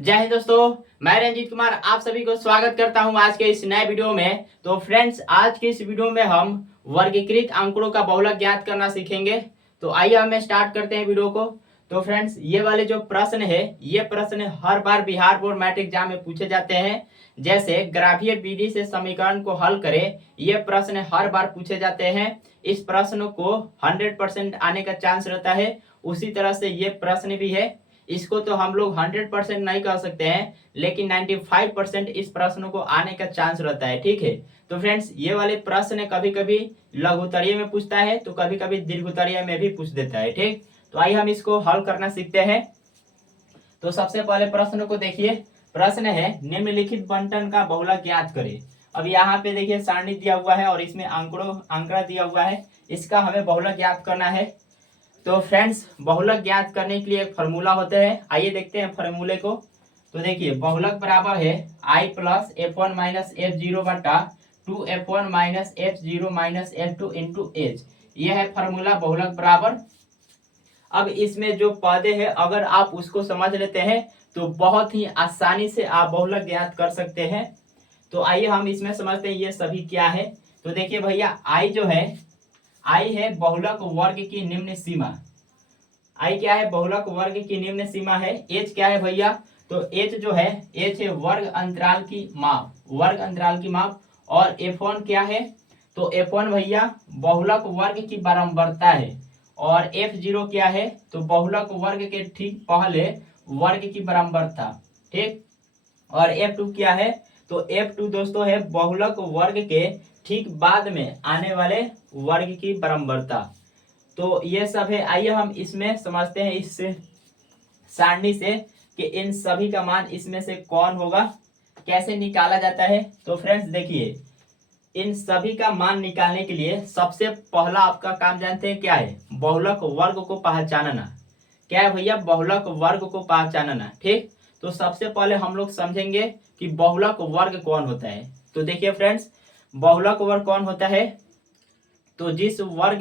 जय हिंद दोस्तों, मैं रंजीत कुमार आप सभी को स्वागत करता हूं आज के इस नए वीडियो में। तो फ्रेंड्स, आज के इस वीडियो में हम वर्गीकृत आंकड़ों का बहुलक ज्ञात करना सीखेंगे। तो आइए हम स्टार्ट करते हैं वीडियो को। तो फ्रेंड्स, ये वाले जो प्रश्न है, ये प्रश्न हर बार बिहार बोर्ड मैट्रिक एग्जाम में पूछे जाते हैं। जैसे ग्राफीय विधि से समीकरण को हल करें, ये प्रश्न हर बार पूछे जाते हैं। इस प्रश्न को 100% आने का चांस रहता है। उसी तरह से ये प्रश्न भी है, इसको तो हम लोग 100% नहीं कह सकते हैं, लेकिन 95% इस प्रश्न को आने का चांस रहता है। ठीक है। तो फ्रेंड्स, ये वाले प्रश्न कभी कभी लघुत्तरीय में पूछता है तो कभी कभी दीर्घोत्तरीय में भी पूछ देता है। ठीक, तो आइए हम इसको हल करना सीखते हैं। तो सबसे पहले प्रश्न को देखिए। प्रश्न है, निम्नलिखित बंटन का बहुलक ज्ञात करें। अब यहाँ पे देखिए सारणी दिया हुआ है और इसमें आंकड़ा दिया हुआ है। इसका हमें बहुलक ज्ञात करना है। तो फ्रेंड्स, बहुलक ज्ञात करने के लिए एक फार्मूला होता है। आइए देखते हैं फार्मूले को। तो देखिए, बहुलक बराबर है आई प्लस F1 माइनस F0 बटा 2F1 minus F0 minus F2 into H. यह है फार्मूला बहुलक बराबर। अब इसमें जो पदे हैं, अगर आप उसको समझ लेते हैं तो बहुत ही आसानी से आप बहुलक ज्ञात कर सकते हैं। तो आइए हम इसमें समझते हैं ये सभी क्या है। तो देखिए भैया, आई जो है, आई है बहुलक वर्ग की निम्न सीमा। आई क्या है? बहुलक वर्ग की निम्न सीमा है। एच क्या है भैया? तो एच जो है, एच है वर्ग अंतराल की माप, वर्ग अंतराल की माप। और F1 क्या है? तो F1 भैया बहुलक वर्ग की बारंबारता है। और F0 क्या है? तो बहुलक वर्ग के ठीक पहले वर्ग की बारंबारता। ठीक। और F2 क्या है? तो F2 दोस्तों है बहुलक वर्ग के ठीक बाद में आने वाले वर्ग की बारंबारता। तो ये सब है। आइए हम इसमें समझते हैं इस सारणी से कि इन सभी का मान इसमें से कौन होगा, कैसे निकाला जाता है। तो फ्रेंड्स देखिए, इन सभी का मान निकालने के लिए सबसे पहला आपका काम जानते हैं क्या है? बहुलक वर्ग को पहचानना। क्या है भैया? बहुलक वर्ग को पहचानना। ठीक। तो सबसे पहले हम लोग समझेंगे कि बहुलक वर्ग कौन होता है। तो देखिए फ्रेंड्स, बहुलक वर्ग कौन होता है? तो जिस वर्ग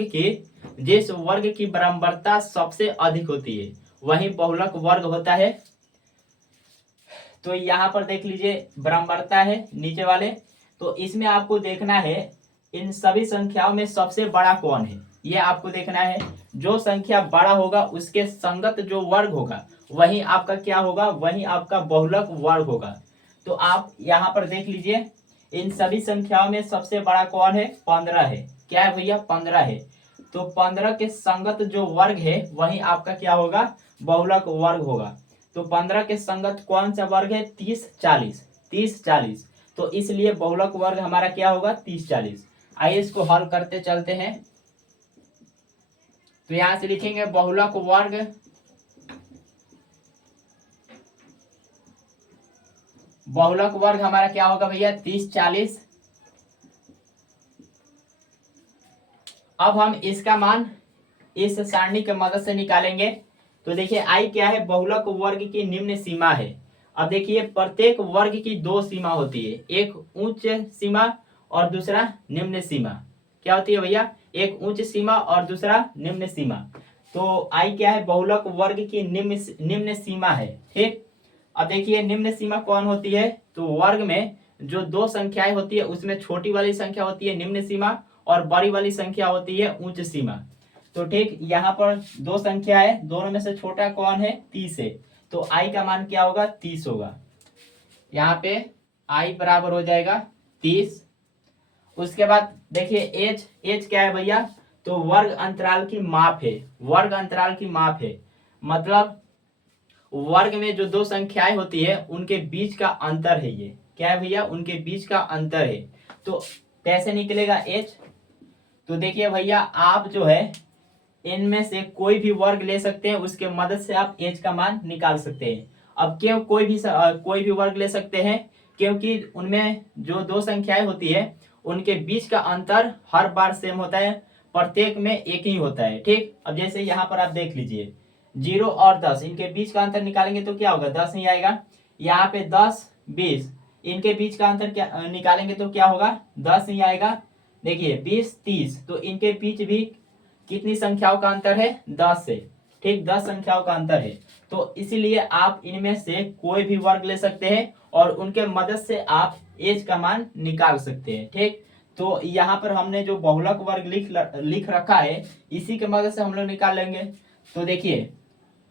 की बारंबारता सबसे अधिक होती है वही बहुलक वर्ग होता है। तो यहाँ पर देख लीजिए, बारंबारता है नीचे वाले। तो इसमें आपको देखना है इन सभी संख्याओं में सबसे बड़ा कौन है, ये आपको देखना है। जो संख्या बड़ा होगा उसके संगत जो वर्ग होगा वही आपका क्या होगा? वही आपका बहुलक वर्ग होगा। तो आप यहाँ पर देख लीजिए, इन सभी संख्याओं में सबसे बड़ा कौन है? 15 है। क्या है भैया? 15 है। तो 15 के संगत जो वर्ग है वही आपका क्या होगा? बहुलक वर्ग होगा। तो 15 के संगत कौन सा वर्ग है? 30 40। 30 40। तो इसलिए बहुलक वर्ग हमारा क्या होगा? 30 40। आइए इसको हल करते चलते हैं। तो यहां से लिखेंगे बहुलक वर्ग हमारा क्या होगा भैया? 30 40। अब हम इसका मान इस सारणी की मदद से निकालेंगे। तो देखिए, आई क्या है? बहुलक वर्ग की निम्न सीमा है। अब देखिए, प्रत्येक वर्ग की दो सीमा होती है, एक उच्च सीमा और दूसरा निम्न सीमा। क्या होती है भैया? एक उच्च सीमा और दूसरा निम्न सीमा। तो आई क्या है? बहुलक वर्ग की निम्न सीमा है। ठीक। अब देखिए, निम्न सीमा कौन होती है? तो वर्ग में जो दो संख्याएं होती है उसमें छोटी वाली संख्या होती है निम्न सीमा और बड़ी वाली संख्या होती है उच्च सीमा। तो ठीक, यहाँ पर दो संख्या है, दोनों में से छोटा कौन है? 30 है। तो आई का मान क्या होगा? 30 होगा। यहाँ पे आई बराबर हो जाएगा 30। उसके बाद देखिए, एच क्या है भैया? तो वर्ग अंतराल की माप है, वर्ग अंतराल की माप है। मतलब वर्ग में जो दो संख्याएं होती है उनके बीच का अंतर है। ये क्या है भैया? उनके बीच का अंतर है। तो कैसे निकलेगा एच? तो देखिए भैया, आप जो है इनमें से कोई भी वर्ग ले सकते हैं, उसके मदद से आप एच का मान निकाल सकते हैं। अब क्यों कोई भी वर्ग ले सकते हैं? क्योंकि उनमें जो दो संख्याएं होती है उनके बीच का अंतर हर बार सेम होता है, प्रत्येक में एक ही होता है। ठीक। अब जैसे यहाँ पर आप देख लीजिए, 0 और 10, इनके बीच का अंतर निकालेंगे तो क्या होगा? 10 ही आएगा। यहाँ पे 10 20, इनके बीच का अंतर क्या निकालेंगे तो क्या होगा? 10 ही आएगा। देखिए 20 30, तो इनके बीच भी कितनी संख्याओं का अंतर है? 10 से। ठीक, 10 संख्याओं का अंतर है। तो इसीलिए आप इनमें से कोई भी वर्ग ले सकते हैं और उनके मदद से आप एज का मान निकाल सकते हैं। ठीक, तो यहाँ पर हमने जो बहुलक वर्ग लिख रखा है, इसी के मदद से हम लोग निकाल लेंगे। तो देखिए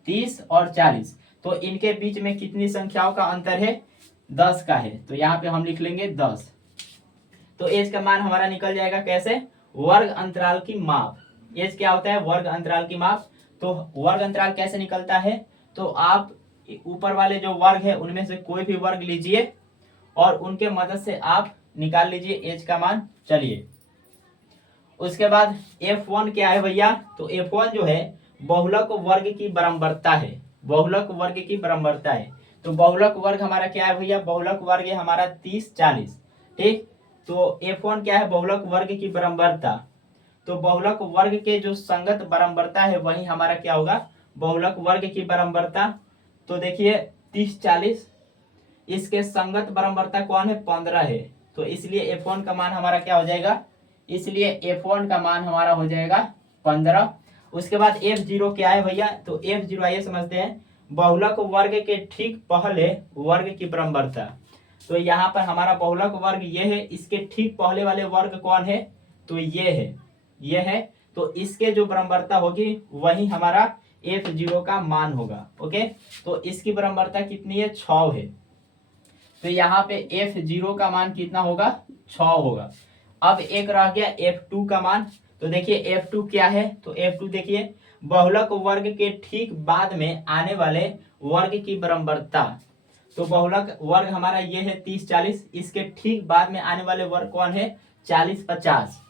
30 और 40, तो इनके बीच में कितनी संख्याओं का अंतर है? 10 का है। तो यहाँ पे हम लिख लेंगे 10। तो एज का मान हमारा निकल जाएगा कैसे? वर्ग अंतराल की माप। एज क्या होता है? वर्ग अंतराल की माप। तो वर्ग अंतराल कैसे निकलता है? तो आप ऊपर वाले जो वर्ग है उनमें से कोई भी वर्ग लीजिए और उनके मदद से आप निकाल लीजिए एज का मान। चलिए, उसके बाद F1 क्या है भैया? तो F1 जो है बहुलक वर्ग की बराबरता है। बहुलक वर्ग की बराबरता है। तो बहुलक वर्ग हमारा क्या है भैया? बहुलक वर्ग है हमारा 30 40। ठीक, तो F1 क्या है? बहुलक वर्ग की बराबरता। तो बहुलक वर्ग के जो संगत बराबरता है वही हमारा क्या होगा? बहुलक वर्ग की बराबरता। तो देखिए 30 40, इसके संगत बराबरता कौन है? 15 है। तो इसलिए F1 का मान हमारा क्या हो जाएगा? इसलिए F1 का मान हमारा हो जाएगा 15। उसके बाद F0 क्या है भैया? तो F0 आइए समझते हैं। बहुलक वर्ग के ठीक पहले वर्ग की बराबरता। तो यहाँ पर हमारा बहुलक वर्ग ये है, इसके ठीक पहले वाले वर्ग कौन है? तो ये है, ये है। तो इसके जो बराबरता होगी वही हमारा F0 का मान होगा। ओके, तो इसकी बराबरता कितनी है? 6 है। तो यहाँ पे F0 का मान कितना होगा? 6 होगा। अब एक रह गया F2 का मान। तो देखिए F2 क्या है? तो F2 देखिए बहुलक वर्ग के ठीक बाद में आने वाले वर्ग की बराबरता। तो बहुलक वर्ग हमारा ये है 30 40, इसके ठीक बाद में आने वाले वर्ग कौन है? 40 50।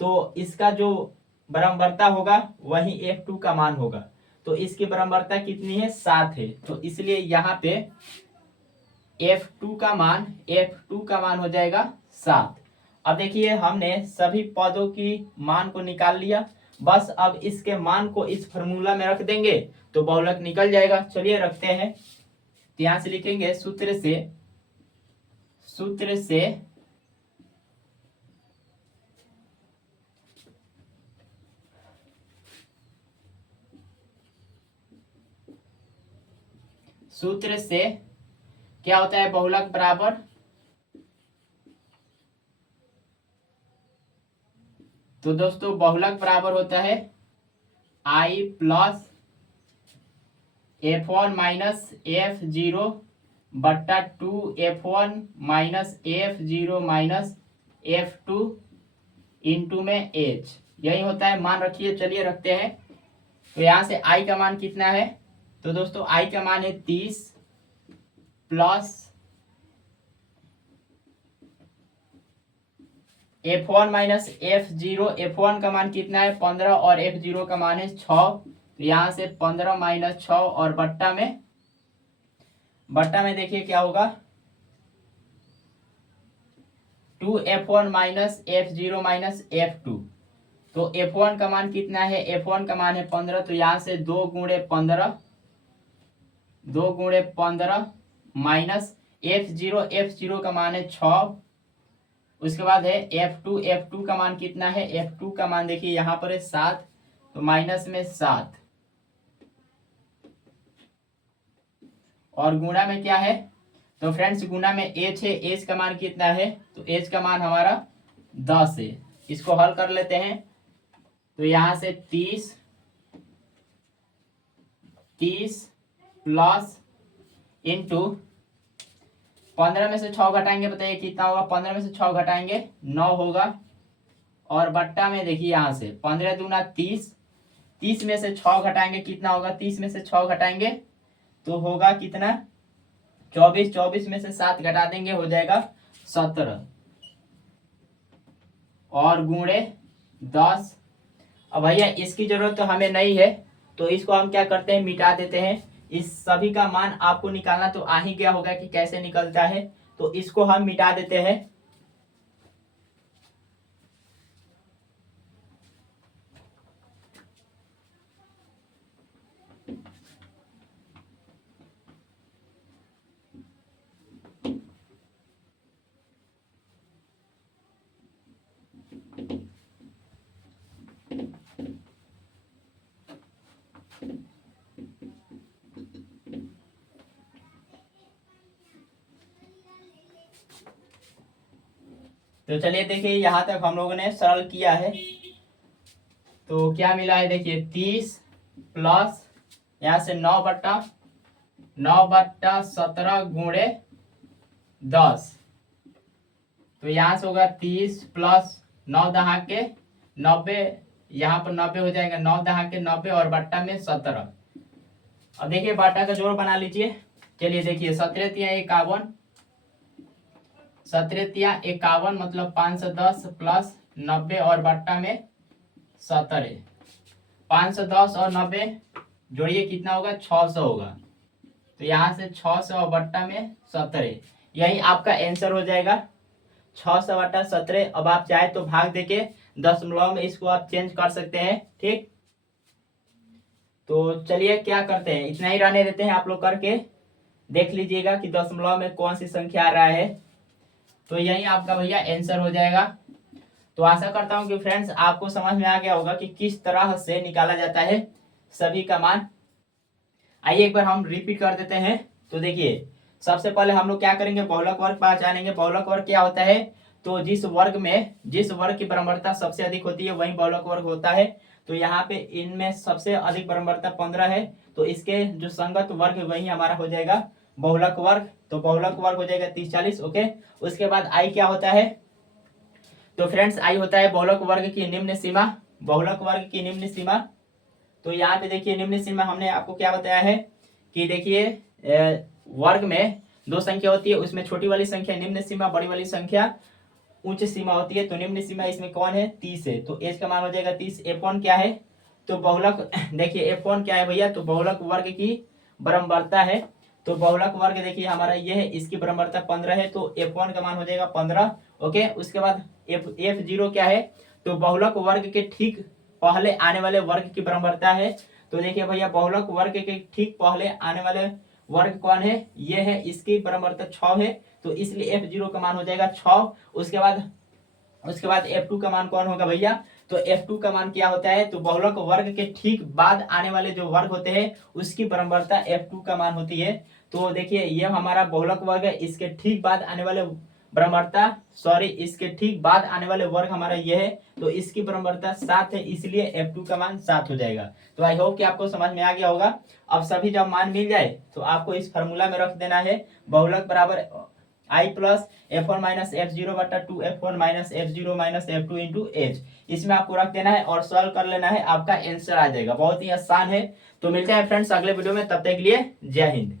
तो इसका जो बराबरता होगा वही F2 का मान होगा। तो इसकी बराबरता कितनी है? 7 है। तो इसलिए यहाँ पे F2 का मान हो जाएगा 7। अब देखिए हमने सभी पदों की मान को निकाल लिया। बस अब इसके मान को इस फॉर्मूला में रख देंगे तो बहुलक निकल जाएगा। चलिए रखते हैं। तो यहां से लिखेंगे सूत्र से क्या होता है? बहुलक बराबर तो दोस्तों बहुलक बराबर होता है I plus F1 minus F0 बट्टा 2 F1 minus F0 minus F2 into में H। यही होता है। मान रखिए। चलिए रखते हैं। तो यहां से I का मान कितना है? तो दोस्तों I का मान है 30 plus F1 minus F0। F1 का मान कितना है? 15 और F0 का मान है 6। तो यहां से 15 माइनस 6 और बट्टा में देखिए क्या होगा? 2F1 minus F0 minus F2। तो F1 का मान कितना है? F1 का मान है 15। तो यहां से 2 गुणे 15 माइनस F0 का मान है 6। उसके बाद है F2 का मान कितना है? F2 का मान देखिए यहाँ पर है 7। तो माइनस में 7 और गुणा में क्या है? तो फ्रेंड्स गुणा में H है। H का मान कितना है? तो H का मान हमारा 10 है। इसको हल कर लेते हैं। तो यहां से 30 प्लस इंटू 15 में से 6 घटाएंगे, बताइए कितना होगा? 15 में से 6 घटाएंगे 9 होगा। और बट्टा में देखिए यहां से 15 दूना 30, 30 में से 6 घटाएंगे कितना होगा? 30 में से 6 घटाएंगे तो होगा कितना? 24। 24 में से 7 घटा देंगे हो जाएगा 17 और गुणे 10। अब भैया इसकी जरूरत तो हमें नहीं है, तो इसको हम क्या करते हैं? मिटा देते हैं। इस सभी का मान आपको निकालना तो आ ही गया होगा कि कैसे निकलता है। तो इसको हम मिटा देते हैं। तो चलिए देखिए यहाँ तक हम लोगों ने सरल किया है। तो क्या मिला है देखिए 30 प्लस यहाँ से 9/17 गुणे 10। तो यहाँ से होगा 30 प्लस 9×90, यहाँ पर 90 हो जाएगा, 9×90 और बट्टा में 17। अब देखिए बाटा का जोड़ बना लीजिए। चलिए देखिए 17×51, 17×51 मतलब 510 प्लस 90 और बट्टा में 17। 510 और 90 जोड़िए कितना होगा, 600 होगा। तो यहाँ से 600 और बट्टा में 17, यही आपका आंसर हो जाएगा 600/17। अब आप चाहे तो भाग देके दशमलव में इसको आप चेंज कर सकते हैं, ठीक। तो चलिए क्या करते हैं, इतना ही रहने देते हैं, आप लोग करके देख लीजिएगा कि दशमलव में कौन सी संख्या आ रहा है। तो यही आपका भैया आंसर हो जाएगा। तो आशा करता हूं कि फ्रेंड्स आपको समझ में आ गया होगा कि किस तरह से निकाला जाता है सभी का मान। आइए एक बार हम रिपीट कर देते हैं। तो देखिए सबसे पहले हम लोग क्या करेंगे, बहुलक वर्ग पहचानेंगे। बहुलक वर्ग क्या होता है, तो जिस वर्ग की बराबरता सबसे अधिक होती है वही बहुलक वर्ग होता है। तो यहाँ पे इनमें सबसे अधिक बराबरता 15 है, तो इसके जो संगत वर्ग है वही हमारा हो जाएगा बहुलक वर्ग। तो बहुलक वर्ग हो जाएगा 30 40। ओके, उसके बाद आई क्या होता है, तो फ्रेंड्स आई होता है बहुलक वर्ग की निम्न सीमा। बहुलक वर्ग की निम्न सीमा, तो यहाँ पे देखिए निम्न सीमा हमने आपको क्या बताया है कि देखिए वर्ग में दो संख्या होती है, उसमें छोटी वाली संख्या निम्न सीमा, बड़ी वाली संख्या उच्च सीमा होती है। तो निम्न सीमा इसमें कौन है, 30 है, तो एच का मान हो जाएगा 30। F1 क्या है, तो बहुलक देखिए F1 क्या है भैया, तो बहुलक वर्ग की बराबरता है। तो बहुलक वर्ग देखिए हमारा ये है, इसकी बराबरता 15 है, तो F1 का मान हो जाएगा 15। ओके, उसके बाद F0 क्या है, तो बहुलक वर्ग के ठीक पहले आने वाले वर्ग की बराबरता है। तो देखिए भैया बहुलक वर्ग के ठीक पहले आने वाले वर्ग कौन है, ये है, इसकी बराबरता 6 है, तो इसलिए F0 का मान हो जाएगा 6। उसके बाद F2 का मान कौन होगा भैया, तो F2 का मान क्या होता है, तो बहुलक वर्ग के ठीक बाद आने वाले जो वर्ग होते हैं उसकी बराबरता F2 का मान होती है। तो देखिए ये हमारा बहुलक वर्ग है, इसके ठीक बाद आने वाले इसके ठीक बाद आने वाले वर्ग हमारा ये है, तो इसकी बराबरता 7 है, इसलिए F2 का मान 7 हो जाएगा। तो आई होप कि आपको समझ में आ गया होगा। अब सभी जब मान मिल जाए तो आपको इस फार्मूला में रख देना है, बहुलक बराबर I plus F1 minus F0 बटा 2 F1 minus F0 minus F2 into H, इसमें आपको रख देना है और सॉल्व कर लेना है, आपका आंसर आ जाएगा। बहुत ही आसान है। तो मिलते हैं फ्रेंड्स अगले वीडियो में, तब तक के लिए जय हिंद।